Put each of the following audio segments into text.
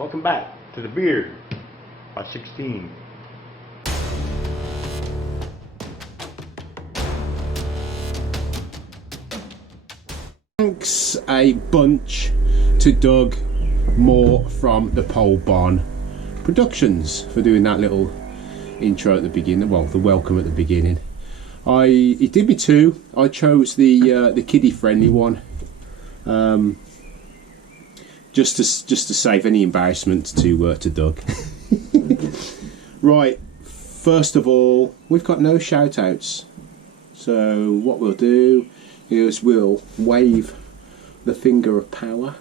Welcome back to the beard by 16. Thanks a bunch to Doug Moore from the Pohl Barn Productions for doing that little intro at the beginning. Well, the welcome at the beginning. He did me two. I chose the kiddie friendly one, just to save any embarrassment to Doug. Right. First of all, we've got no shout outs, so what we'll do is we'll wave the finger of power.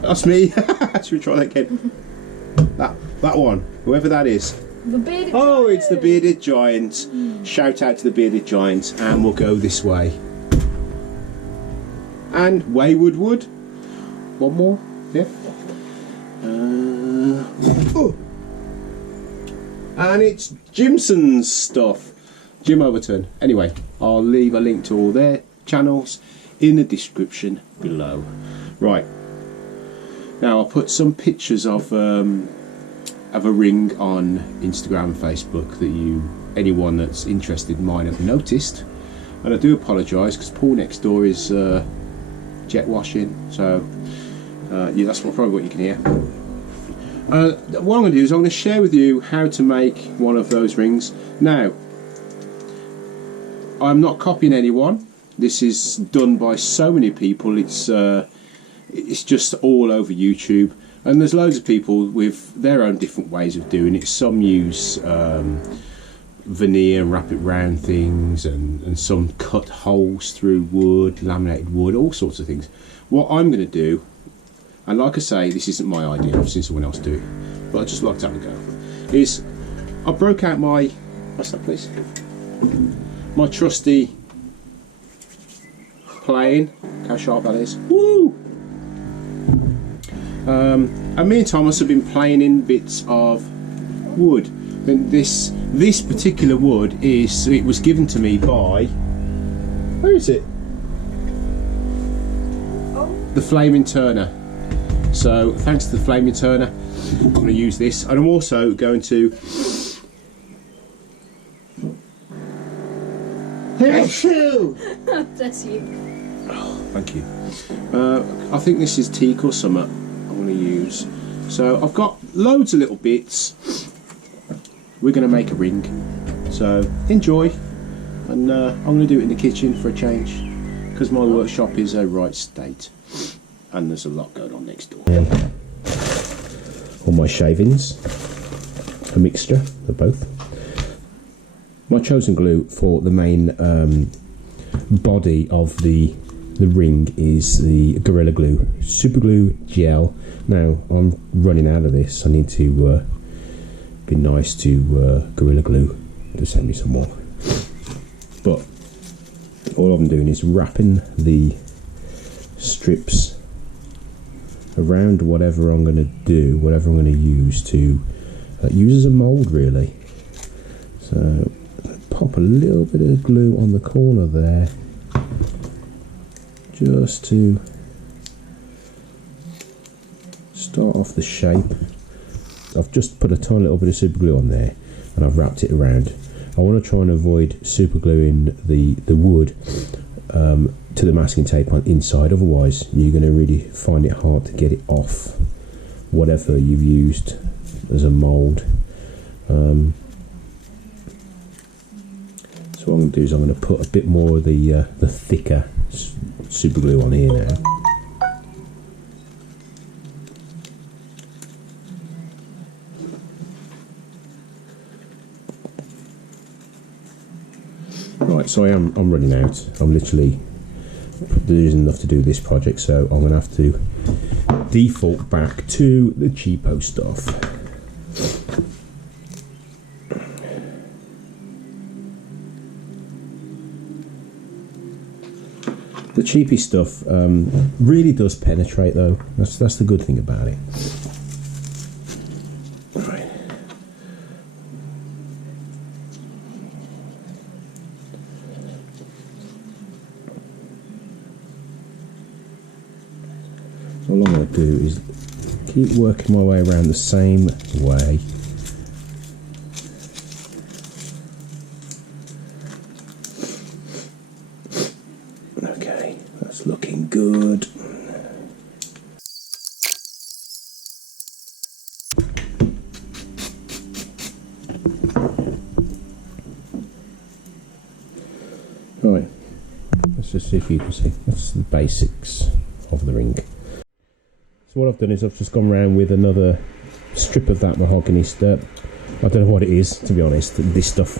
That's me. Should we try that again? That one, whoever that is. The bearded Oh, giant. it's the bearded giant. Shout out to the bearded giant, and we'll go this way. And Wayward wood. One more. Yeah. Oh. And it's Jimson's stuff. Jim Overton. Anyway, I'll leave a link to all their channels in the description below. Right. Now I'll put some pictures of a ring on Instagram and Facebook that anyone that's interested might have noticed. And I do apologise because Pohl next door is jet washing, so yeah, that's probably what you can hear. What I'm going to do is I'm going to share with you how to make one of those rings. Now, I'm not copying anyone. This is done by so many people. It's just all over YouTube, and there's loads of people with their own different ways of doing it. Some use veneer and wrap it round things, and some cut holes through wood, laminated wood, all sorts of things. What I'm going to do, and like I say, this isn't my idea, I've seen someone else do it, but I just like to have a go, is I broke out my, what's that please? My trusty plane. Look how sharp that is. Woo! And me and Thomas have been playing in bits of wood. And this particular wood it was given to me by, where is it? Oh. The Flaming Turner. So thanks to the Flaming Turner, I'm going to use this, and I'm also going to. Bless you. Bless you. Oh, thank you. I think this is teak or something I'm going to use. So I've got loads of little bits. We're going to make a ring. So enjoy. And I'm going to do it in the kitchen for a change, because my workshop is a right state. And there's a lot going on next door. All my shavings. A mixture of both. My chosen glue for the main body of the ring is the Gorilla Glue Superglue Gel. Now I'm running out of this. I need to be nice to Gorilla Glue to send me some more. But all I'm doing is wrapping the strips around whatever I'm going to do, whatever I'm going to use to use as a mould, really. So pop a little bit of glue on the corner there, just to start off the shape. I've just put a tiny little bit of super glue on there, and I've wrapped it around. I want to try and avoid super gluing the wood to the masking tape on inside, otherwise you're going to really find it hard to get it off whatever you've used as a mould. So what I'm going to do is I'm going to put a bit more of the thicker super glue on here now. Right, so I'm running out. I'm literally, there isn't enough to do this project, so I'm going to have to default back to the cheapo stuff. The cheapy stuff really does penetrate, though. That's the good thing about it. Right. So all I'm going to do is keep working my way around the same way. Okay, that's looking good. Right, let's just see if you can see. That's the basics of the ring. So what I've done is I've just gone around with another strip of that mahogany stuff. I don't know what it is, to be honest, this stuff.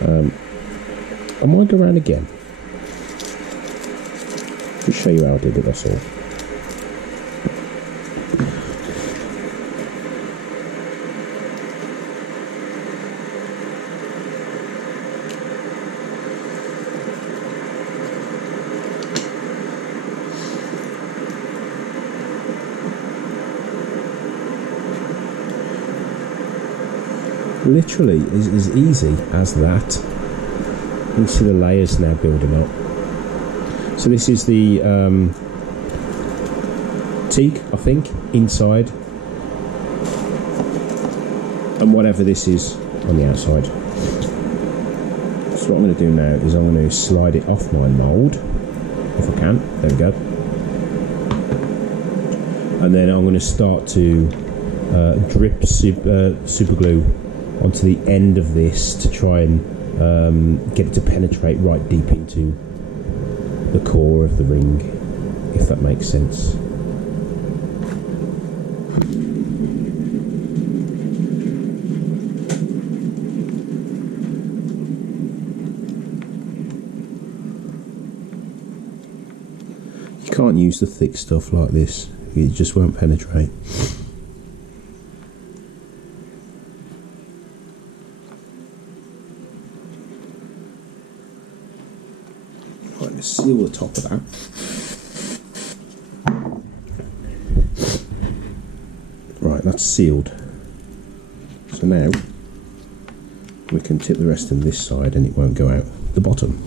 I might go around again. Just show you how I did it, that's all. Literally is as easy as that. You can see the layers now building up. So this is the teak, I think, inside, and whatever this is on the outside. So what I'm going to do now is I'm going to slide it off my mould, if I can. There we go. And then I'm going to start to drip super glue onto the end of this to try and get it to penetrate right deep into the core of the ring, if that makes sense. You can't use the thick stuff like this, it just won't penetrate. Let's seal the top of that. Right, that's sealed. So now we can tip the rest on this side and it won't go out the bottom.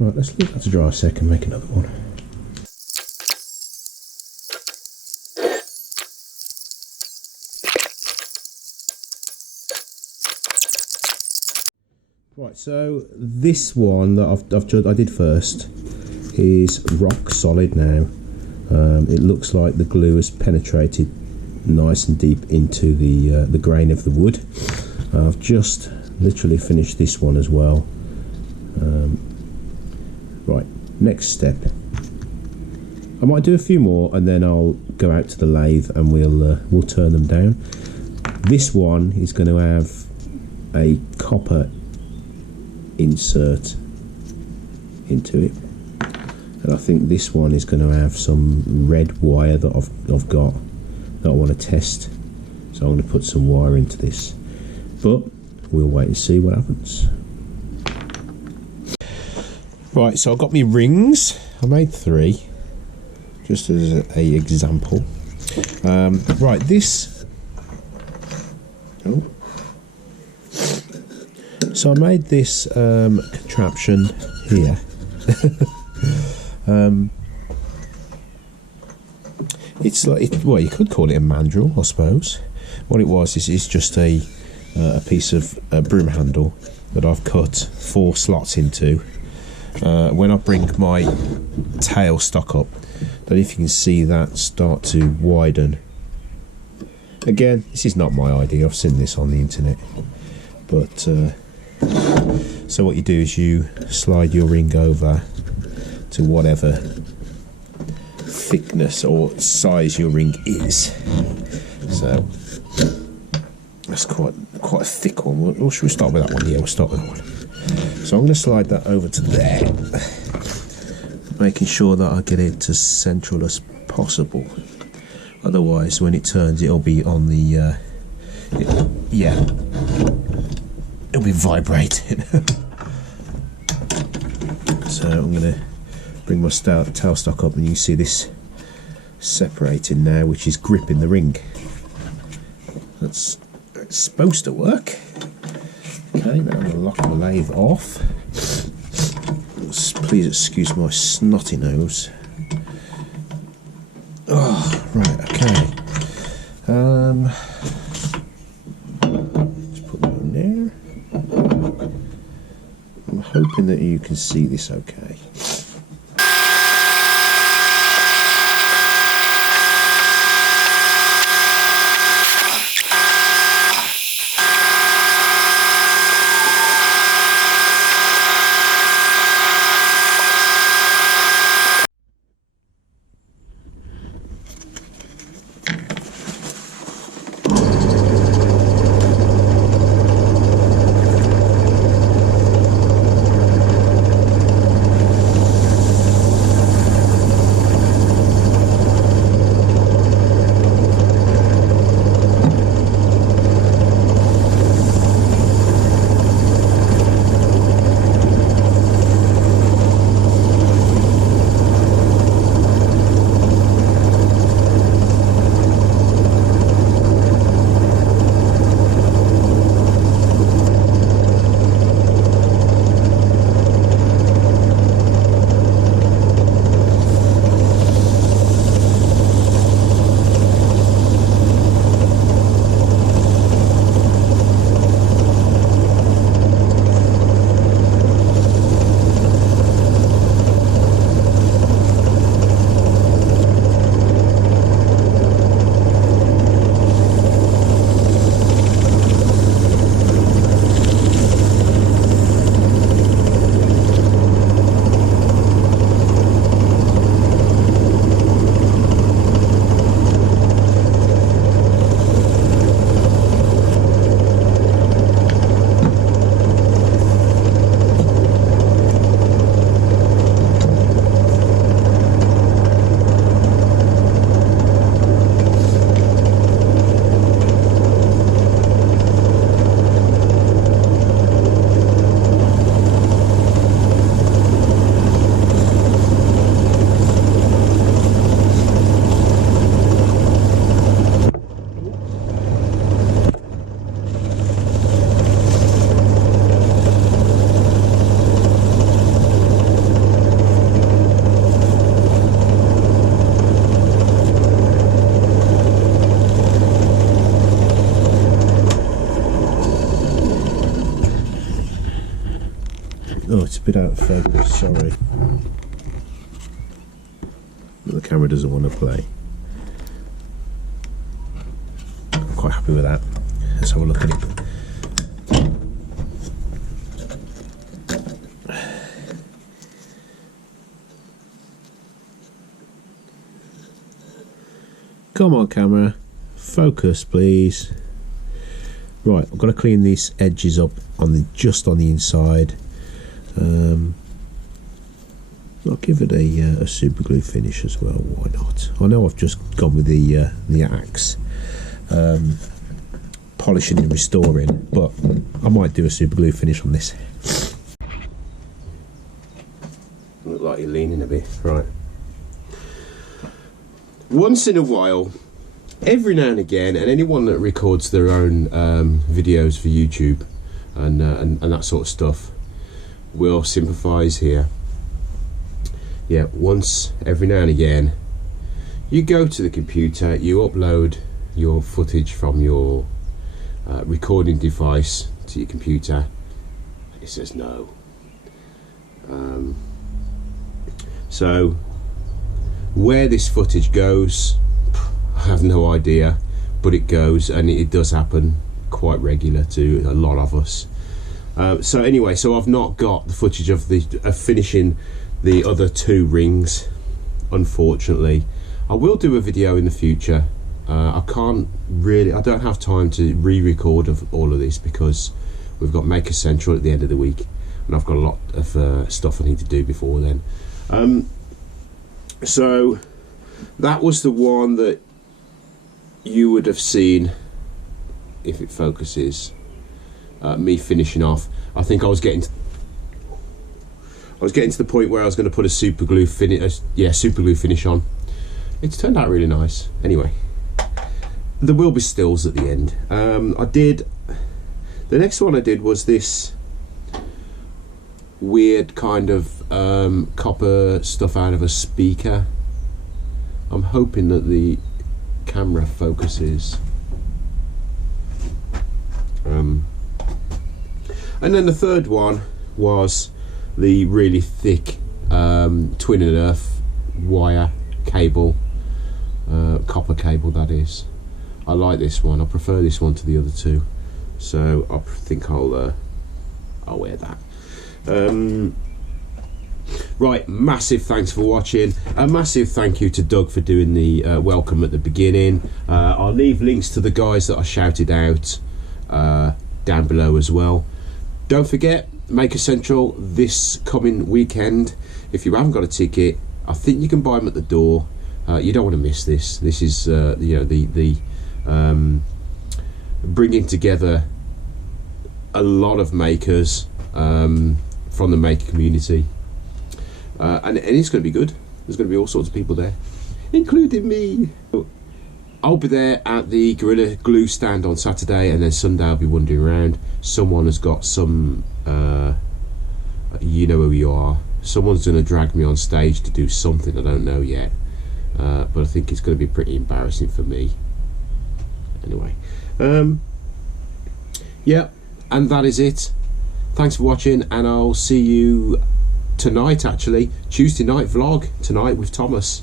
Right, let's leave that to dry a sec and make another one. Right, so this one that I did first is rock solid now. It looks like the glue has penetrated nice and deep into the grain of the wood. I've just literally finished this one as well. Right, next step. I might do a few more and then I'll go out to the lathe and we'll turn them down. This one is going to have a copper insert into it, and I think this one is going to have some red wire that I've got that I want to test. So I'm going to put some wire into this, but we'll wait and see what happens. Right, so I've got my rings. I made 3, just as a example. Right, this. Oh. So I made this contraption here. It's like, well, you could call it a mandrel, I suppose. What it was is just a piece of broom handle that I've cut 4 slots into. When I bring my tail stock up, then if you can see that start to widen. Again, this is not my idea, I've seen this on the internet. But so what you do is you slide your ring over to whatever thickness or size your ring is. So that's quite a thick one. Or should we start with that one? Yeah, we'll start with that one. So I'm going to slide that over to there, making sure that I get it as central as possible. Otherwise, when it turns, it'll be on the it'll be vibrating. So I'm going to bring my tailstock up, and you see this separating now, which is gripping the ring. That's supposed to work. Okay, now I'm going to lock the lathe off. Please excuse my snotty nose. Oh, right, okay. Let's put that in there. I'm hoping that you can see this okay. Oh, it's a bit out of focus, sorry. But the camera doesn't want to play. I'm quite happy with that. Let's have a look at it. Come on, camera. Focus, please. Right, I've got to clean these edges up on just on the inside. I'll give it a super glue finish as well. Why not? I know I've just gone with the Acks polishing and restoring, but I might do a super glue finish on this. Look like you're leaning a bit, right? Once in a while, every now and again, and anyone that records their own videos for YouTube and that sort of stuff will sympathise here. Yeah, once every now and again, you go to the computer, you upload your footage from your recording device to your computer, and it says no. So where this footage goes, I have no idea, but it goes, and it does happen quite regular to a lot of us. So anyway, so I've not got the footage of finishing the other two rings, unfortunately. I will do a video in the future. I don't have time to re-record of all of this because we've got Maker Central at the end of the week, and I've got a lot of stuff I need to do before then. So that was the one that you would have seen, if it focuses, me finishing off. I think I was getting I was getting to the point where I was going to put a superglue finish on. It's turned out really nice. Anyway, there will be stills at the end. The next one I did was this weird kind of copper stuff out of a speaker. I'm hoping that the camera focuses. And then the third one was the really thick twin and earth wire cable, copper cable that is. I like this one. I prefer this one to the other two, so I think I'll wear that. Right, massive thanks for watching. A massive thank you to Doug for doing the welcome at the beginning. I'll leave links to the guys that I shouted out down below as well. Don't forget, Maker Central this coming weekend. If you haven't got a ticket, I think you can buy them at the door. You don't want to miss this. This is you know, the bringing together a lot of makers from the maker community, and it's going to be good. There's going to be all sorts of people there, including me. I'll be there at the Gorilla Glue stand on Saturday, and then Sunday I'll be wandering around. Someone has got some, you know who you are. Someone's going to drag me on stage to do something, I don't know yet. But I think it's going to be pretty embarrassing for me. Anyway, yeah, and that is it. Thanks for watching, and I'll see you tonight, actually. Tuesday night vlog tonight with Thomas.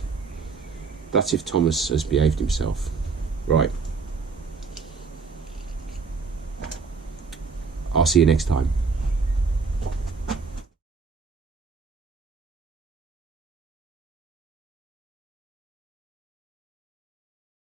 That's if Thomas has behaved himself. Right. I'll see you next time.